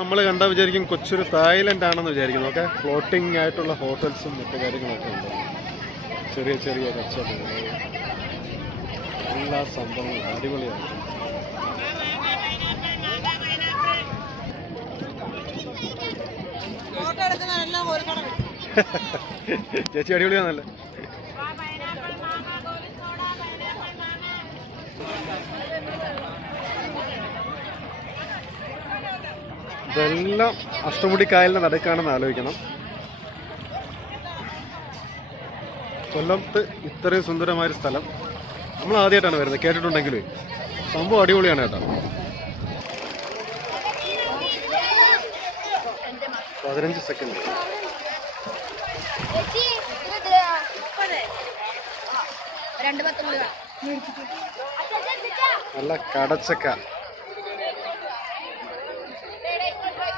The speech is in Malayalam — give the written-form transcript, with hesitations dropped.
നമ്മൾ കണ്ടാൽ വിചാരിക്കും കൊച്ചൊരു തായ്ലൻഡ് ആണെന്ന് വിചാരിക്കുന്നു. ഓക്കെ, ഫ്ലോട്ടിംഗ് ആയിട്ടുള്ള ഹോട്ടൽസും മറ്റു കാര്യങ്ങളൊക്കെ ഉണ്ട്. ചെറിയ ചെറിയ കച്ചവടങ്ങൾ, എല്ലാ സംഭവങ്ങളും അടിപൊളിയാണ്. ചേച്ചി അടിപൊളിയാണല്ലേ. ഇതെല്ലാം അഷ്ടമുടിക്കായലിൻ്റെ നടുക്കാണെന്ന് ആലോചിക്കണം. കൊല്ലത്ത് ഇത്രയും സുന്ദരമായൊരു സ്ഥലം നമ്മൾ ആദ്യമായിട്ടാണ് വരുന്നത്. കേട്ടിട്ടുണ്ടെങ്കിലും സംഭവം അടിപൊളിയാണ് കേട്ടോ. 15 സെക്കൻഡ്. നല്ല കടച്ചക്ക.